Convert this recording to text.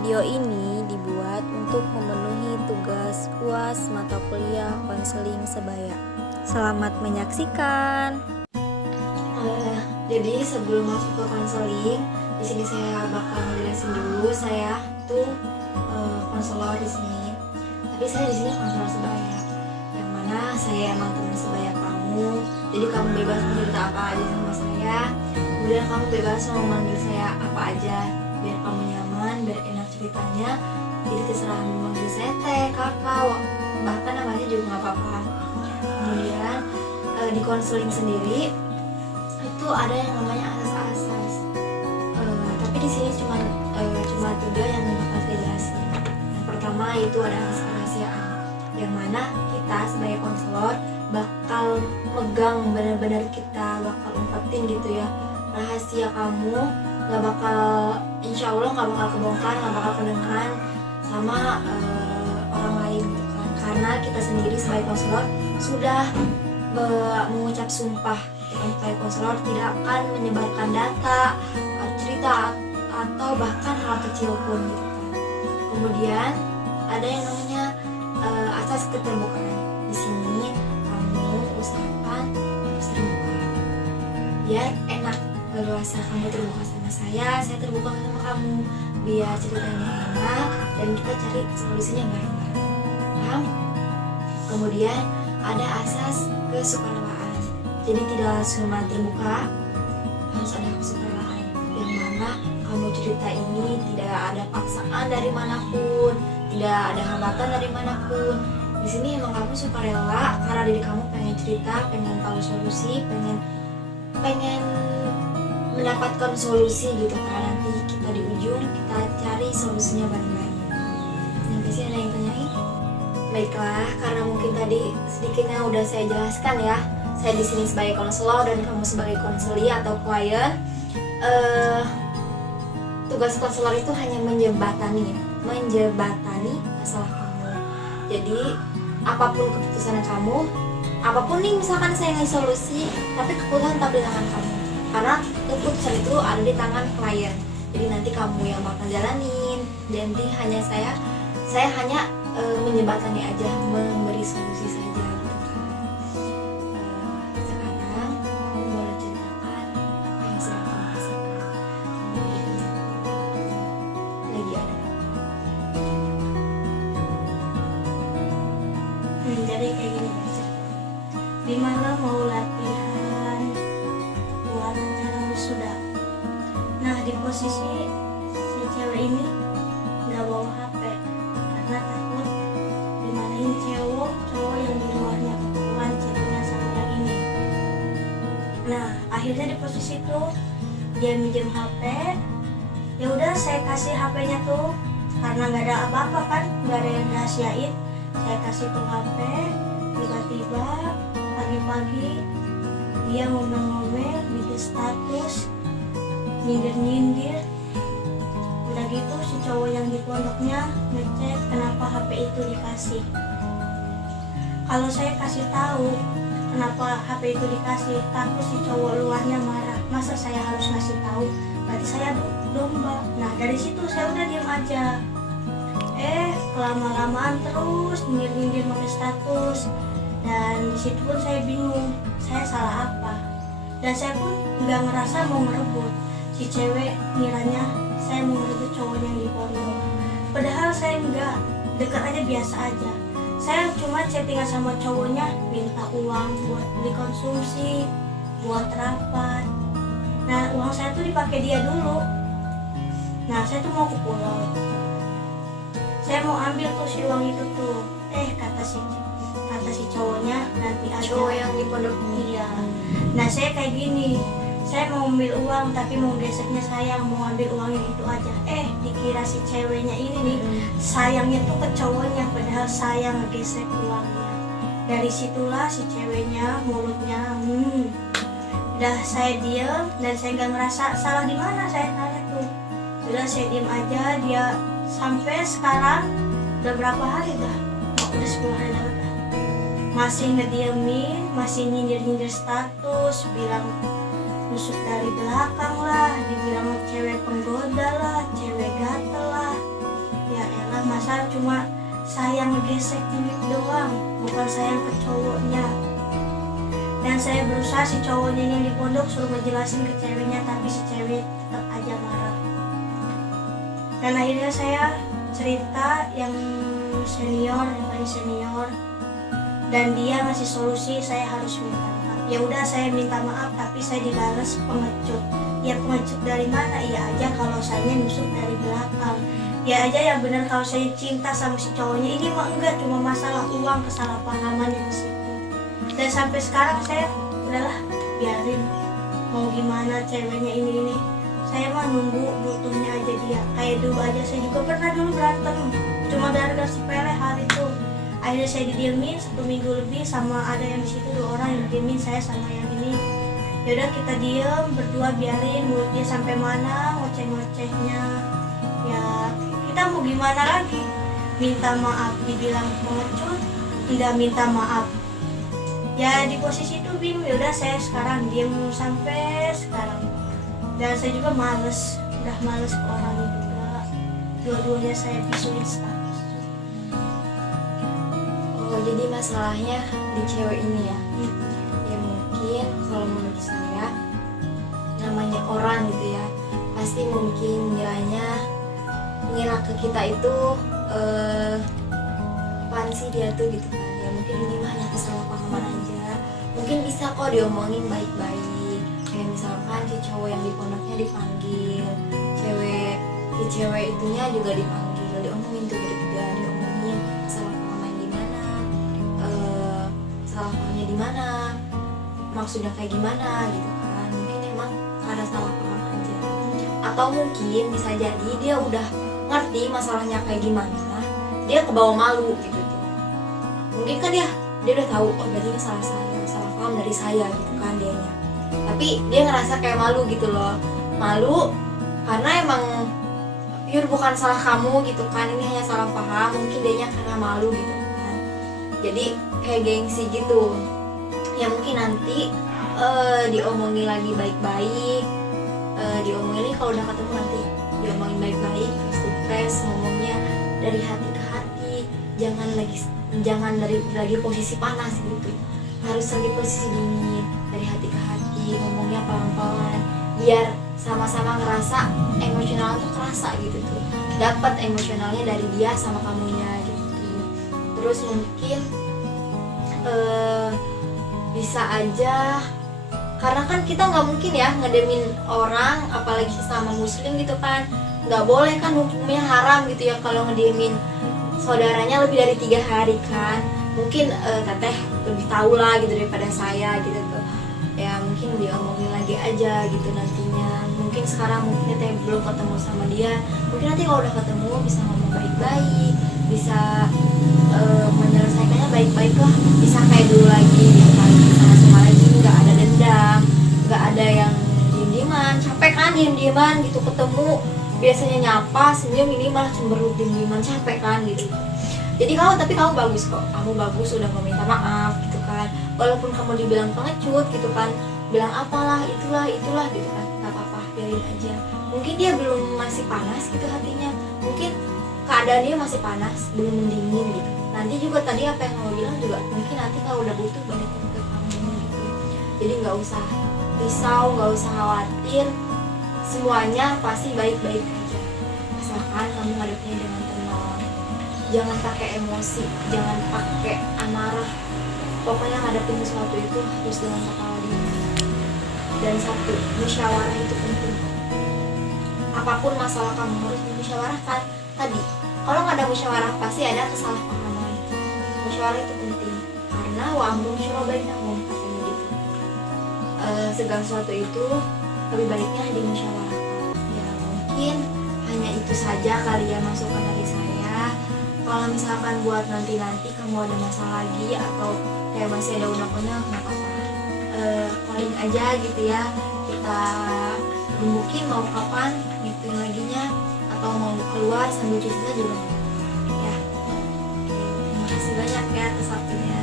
Video ini dibuat untuk memenuhi tugas UAS mata kuliah konseling sebaya. Selamat menyaksikan. Jadi sebelum masuk ke konseling, di sini saya bakal ngejelasin dulu saya tuh konselor di sini. Tapi saya di sini konselor sebaya. Yang mana saya emang teman sebaya kamu. Jadi kamu bebas mencerita apa aja sama saya. Kemudian kamu bebas mau manggil saya apa aja, biar kamu nyaman, biar enak ceritanya. Jadi terserah mau manggil saya teh, kakak, bahkan namanya juga nggak apa-apa. Kemudian di konseling sendiri itu ada yang namanya asas-asas. Tapi di sini cuma 3 yang bakal saya jelasin. Yang pertama itu ada asas kerahasiaan, yang mana kita sebagai konselor bakal megang benar-benar, kita bakal umpetin gitu ya, rahasia kamu nggak bakal, insya Allah nggak bakal kebongkar, nggak bakal kedengeran sama orang lain gitu kan, karena kita sendiri sebagai konselor sudah mengucap sumpah sebagai konselor tidak akan menyebarkan data, cerita atau bahkan hal kecil pun gitu kan. Kemudian ada yang namanya asas keterbukaan. Di sini kamu usahakan harus terbuka, biar enak, leluasa kamu terbuka sama saya terbuka sama kamu, biar ceritanya enak dan kita cari solusinya bareng-bareng. Paham? Kemudian ada asas kesukarelaan. Jadi tidak cuma terbuka, harus ada kesukarelaan, yang mana kamu cerita ini tidak ada paksaan dari manapun, tidak ada hambatan dari manapun. Di sini emang kamu sukarela karena diri kamu pengen cerita, pengen tahu solusi, pengen mendapatkan solusi gitu kan. Nanti kita di ujung kita cari solusinya bareng-bareng. Nanti sih ada yang tanyain? Baiklah, karena mungkin tadi sedikitnya udah saya jelaskan ya. Saya di sini sebagai konselor dan kamu sebagai konseli atau klien. Tugas konselor itu hanya menjembatani masalah kamu. Jadi apapun keputusan kamu, apapun nih misalkan saya ngasih solusi, tapi keputusan tetap di tangan kamu. Karena keputusan itu ada di tangan klien. Jadi nanti kamu yang bakal jalanin. Jadi hanya saya hanya menjembatani aja, memberi solusi saja gitu kan. Sekarang kamu boleh ceritakan apa yang sedang kamu rasakan. Lagi ada jadi kayak gini guys, dimana mau latihan buat rencana wisuda. Nah di posisi si cewek ini nggak bawa HP karena takut dimarahin cowok yang di luarnya ketahuan chatnya sama yang ini. Nah akhirnya di posisi itu dia minjem HP. Ya udah saya kasih HP-nya tuh karena nggak ada apa-apa kan, nggak ada yang rahasiain. Saya kasih tuh HP. Tiba-tiba pagi-pagi dia ngomel-ngomel, bikin status, nyindir-nyindir. Udah gitu si cowok yang di pondoknya ngecek kenapa HP itu dikasih. Kalau saya kasih tahu kenapa HP itu dikasih, takut si cowok luarnya marah. Masa saya harus ngasih tahu? Berarti saya domba. Nah dari situ saya udah diam aja. Lama-lamaan terus nyindir-nyindir pakai status. Dan disitu pun saya bingung, saya salah apa. Dan saya pun nggak ngerasa mau merebut. Si cewek ngiranya saya mau merebut cowoknya yang di pondok. Padahal saya nggak, dekat aja biasa aja. Saya cuma chattingan sama cowoknya, minta uang buat beli konsumsi, buat rapat. Nah uang saya tuh dipakai dia dulu. Nah saya tuh mau ke pulau. Saya mau ambil tuh si uang itu tuh. Kata si cowoknya nanti aja. cowok yang di pondok. Iya. Nah saya kayak gini, saya mau ambil uang tapi mau geseknya sayang, mau ambil uangnya itu aja. Dikira si ceweknya ini nih sayangnya tuh ke cowoknya, padahal sayang ngegesek uangnya. Dari situlah si ceweknya mulutnya udah saya diem dan saya nggak ngerasa salah di mana. Saya tanya tuh, udah saya diem aja. Dia sampai sekarang udah berapa hari dah, udah 10 hari dah, masih ngediemin, masih nyindir-nyindir status, bilang nusuk dari belakang lah, dibilang cewek penggoda lah, cewek gatel lah. besar cuma sayang ngegesek duit doang, bukan sayang ke cowoknya. Dan saya berusaha si cowoknya yang di pondok suruh ngejelasin ke ceweknya, tapi si cewek tetap aja marah. Dan akhirnya saya cerita yang senior, yang paling senior, dan dia ngasih solusi saya harus minta maaf. Ya udah, saya minta maaf, tapi saya dibalas pengecut. Ya pengecut dari mana? Ya aja kalau saya nusuk dari belakang. Ya aja yang benar kalau saya cinta sama si cowoknya. Ini mah enggak, cuma masalah uang, kesalahpahaman yang situ. Dan sampai sekarang saya udahlah, biarin, mau gimana ceweknya ini. Saya mah nunggu butuhnya aja dia. Kayak dulu aja, saya juga pernah dulu berantem cuma gara-gara sepele hal itu. Akhirnya saya didiemin 1 minggu lebih, sama ada yang di situ 2 orang yang didiemin, saya sama yang ini. Yaudah kita diem berdua, biarin mulut dia sampai mana ngoceh-ngocehnya. Ya kita mau gimana lagi, minta maaf dibilang pengecut, tidak minta maaf. Ya di posisi itu bingung. Yaudah saya sekarang diem sampai sekarang. Dan saya juga udah males ke orang juga. Dua-duanya saya visuin status. Oh, jadi masalahnya di cewek ini ya? Ya mungkin kalau menurut saya, namanya orang gitu ya, pasti mungkin ngira ke kita itu apaan sih dia tuh gitu kan. Ya mungkin ini mah hanya kesalahpahaman aja. Mungkin bisa kok diomongin baik-baik. Kayak misalkan si cowok yang di pondoknya dipanggil, si cewek itunya juga dipanggil, diomongin tuh bertiga, diomongin salah pahamnya di mana, maksudnya kayak gimana gitu kan. Mungkin emang karena salah paham aja, atau mungkin bisa jadi dia udah ngerti masalahnya kayak gimana, dia kebawa malu gitu tuh. Mungkin kan dia udah tahu, oh berarti ini salah paham dari saya gitu kan dianya. Tapi dia ngerasa kayak malu gitu loh, malu karena emang pure bukan salah kamu gitu kan, ini hanya salah paham. Mungkin dianya karena malu gitu kan, jadi kayak gengsi gitu. Ya mungkin nanti diomongin lagi baik-baik, diomongin kalau udah ketemu nanti diomongin baik-baik, face to face, ngomongnya dari hati ke hati, jangan lagi posisi panas gitu, harus lagi posisi dingin, dari hati ke hati, ngomongnya pelan-pelan, biar sama-sama ngerasa emosional tuh kerasa gitu tuh, dapat emosionalnya dari dia sama kamunya gitu. Terus mungkin bisa aja, karena kan kita nggak mungkin ya ngedemin orang, apalagi sesama muslim gitu kan, nggak boleh kan, hukumnya haram gitu ya kalau ngedemin saudaranya lebih dari 3 hari kan. Mungkin teteh lebih tahu lah gitu daripada saya gitu tuh. Ya mungkin diomongin lagi aja gitu nantinya. Mungkin sekarang mungkin teteh belum ketemu sama dia, mungkin nanti kalau udah ketemu bisa ngomong baik-baik, bisa menyelesaikannya baik-baik lah, bisa kayak dulu lagi gitu kan, sama-sama lagi, nggak ada dendam, nggak ada yang diem-dieman. Capek kan diem-dieman gitu, ketemu biasanya nyapa senyum, ini malah cemberut diem-dieman, capek kan gitu. Jadi kamu bagus kok, kamu bagus udah meminta maaf gitu kan, walaupun kamu dibilang pengecut gitu kan, bilang apalah itulah gitu kan, nggak apa-apa, biarin aja. Mungkin dia belum, masih panas gitu hatinya, mungkin keadaan dia masih panas, belum mendingin gitu. Nanti juga tadi apa yang kamu bilang juga, mungkin nanti kalau udah butuh balikin ke kamu gitu. Jadi nggak usah risau, nggak usah khawatir, semuanya pasti baik-baik aja, asalkan kamu hadapnya dengan tenang. Jangan pakai emosi, jangan pakai amarah. Pokoknya ngadepin sesuatu itu harus dengan kepala dingin. Dan satu, musyawarah itu penting. Apapun masalah kamu harus dimusyawarahkan. Tadi, kalau nggak ada musyawarah pasti ada kesalahpahaman. Musyawarah itu penting karena wa amrun syura bainahum, katanya gitu. Segala sesuatu itu lebih baiknya dimusyawarahkan. Ya mungkin hanya itu saja kali ya masukan dari saya. Kalau misalkan buat nanti kamu ada masalah lagi atau kayak masih ada unek-unek, nggak apa-apa, calling aja gitu ya, kita rembukin mau kapan gitu laginya, atau mau keluar sambil cerita juga ya. Terima kasih banyak ya atas waktunya.